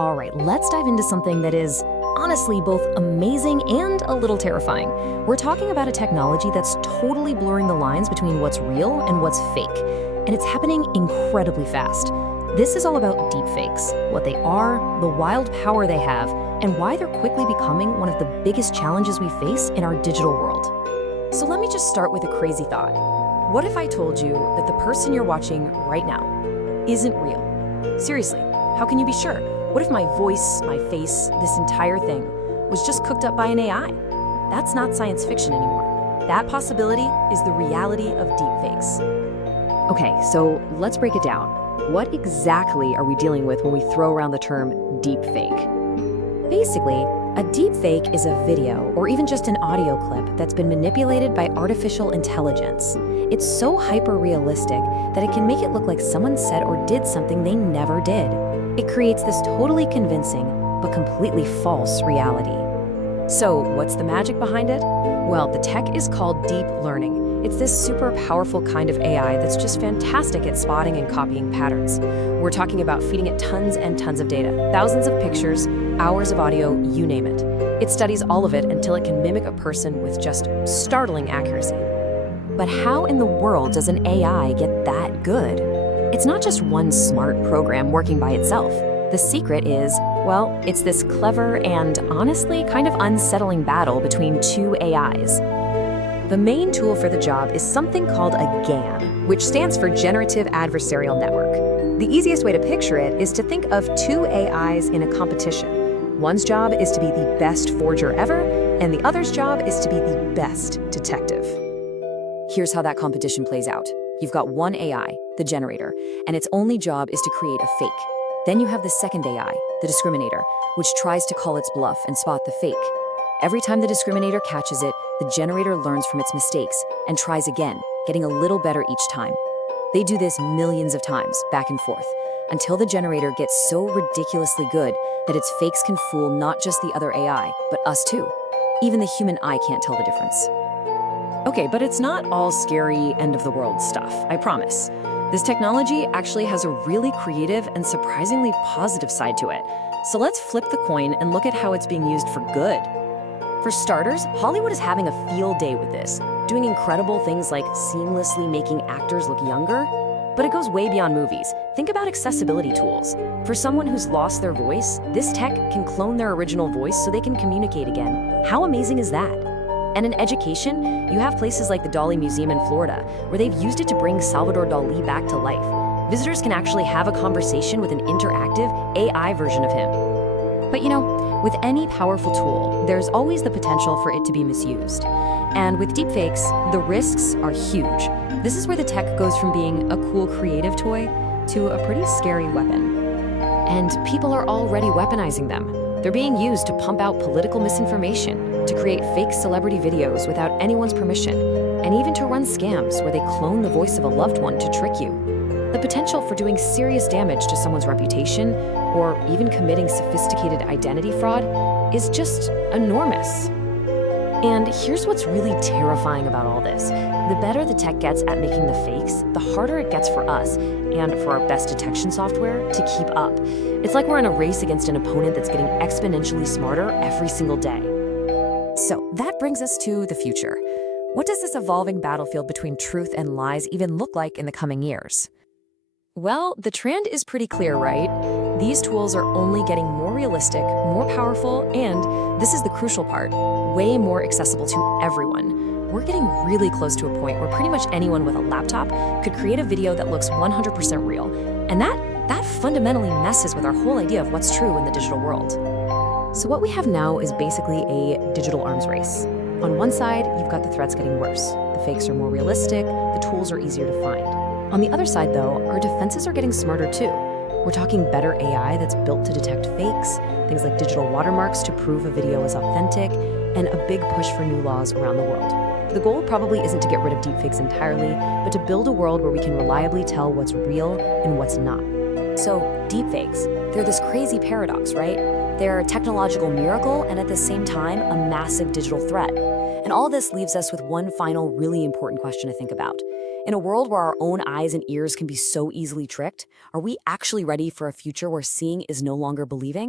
All right, let's dive into something that is honestly both amazing and a little terrifying. We're talking about a technology that's totally blurring the lines between what's real and what's fake, and it's happening incredibly fast. This is all about deepfakes, what they are, the wild power they have, and why they're quickly becoming one of the biggest challenges we face in our digital world. So let me just start with a crazy thought. What if I told you that the person you're watching right now isn't real? Seriously, how can you be sure? What if my voice, my face, this entire thing was just cooked up by an AI? That's not science fiction anymore. That possibility is the reality of deepfakes. Okay, so let's break it down. What exactly are we dealing with when we throw around the term deepfake? Basically, a deepfake is a video or even just an audio clip that's been manipulated by artificial intelligence. It's so hyper-realistic that it can make it look like someone said or did something they never did. It creates this totally convincing but completely false reality. So, what's the magic behind it? Well, the tech is called deep learning. It's this super powerful kind of AI that's just fantastic at spotting and copying patterns. We're talking about feeding it tons and tons of data, thousands of pictures, hours of audio, you name it. It studies all of it until it can mimic a person with just startling accuracy. But how in the world does an AI get that good? It's not just one smart program working by itself. The secret is, well, it's this clever and honestly kind of unsettling battle between two AIs. The main tool for the job is something called a GAN, which stands for Generative Adversarial Network. The easiest way to picture it is to think of two AIs in a competition. One's job is to be the best forger ever, and the other's job is to be the best detective. Here's how that competition plays out. You've got one AI, the generator, and its only job is to create a fake. Then you have the second AI, the discriminator, which tries to call its bluff and spot the fake. Every time the discriminator catches it, the generator learns from its mistakes and tries again, getting a little better each time. They do this millions of times, back and forth, until the generator gets so ridiculously good that its fakes can fool not just the other AI, but us too. Even the human eye can't tell the difference. Okay, but it's not all scary end-of-the-world stuff, I promise. This technology actually has a really creative and surprisingly positive side to it. So let's flip the coin and look at how it's being used for good. For starters, Hollywood is having a field day with this, doing incredible things like seamlessly making actors look younger. But it goes way beyond movies. Think about accessibility tools. For someone who's lost their voice, this tech can clone their original voice so they can communicate again. How amazing is that? And in education, you have places like the Dali Museum in Florida, where they've used it to bring Salvador Dali back to life. Visitors can actually have a conversation with an interactive AI version of him. But with any powerful tool, there's always the potential for it to be misused. And with deepfakes, the risks are huge. This is where the tech goes from being a cool creative toy to a pretty scary weapon. And people are already weaponizing them. They're being used to pump out political misinformation, to create fake celebrity videos without anyone's permission, and even to run scams where they clone the voice of a loved one to trick you. The potential for doing serious damage to someone's reputation, or even committing sophisticated identity fraud, is just enormous. And here's what's really terrifying about all this. The better the tech gets at making the fakes, the harder it gets for us and for our best detection software to keep up. It's like we're in a race against an opponent that's getting exponentially smarter every single day. So that brings us to the future. What does this evolving battlefield between truth and lies even look like in the coming years? Well, the trend is pretty clear, right? These tools are only getting more realistic, more powerful, and this is the crucial part, way more accessible to everyone. We're getting really close to a point where pretty much anyone with a laptop could create a video that looks 100% real. And that fundamentally messes with our whole idea of what's true in the digital world. So what we have now is basically a digital arms race. On one side, you've got the threats getting worse. The fakes are more realistic, the tools are easier to find. On the other side, though, our defenses are getting smarter too. We're talking better AI that's built to detect fakes, things like digital watermarks to prove a video is authentic, and a big push for new laws around the world. The goal probably isn't to get rid of deepfakes entirely, but to build a world where we can reliably tell what's real and what's not. So, deepfakes, they're this crazy paradox, right? They're a technological miracle and at the same time, a massive digital threat. And all this leaves us with one final really important question to think about. In a world where our own eyes and ears can be so easily tricked, are we actually ready for a future where seeing is no longer believing?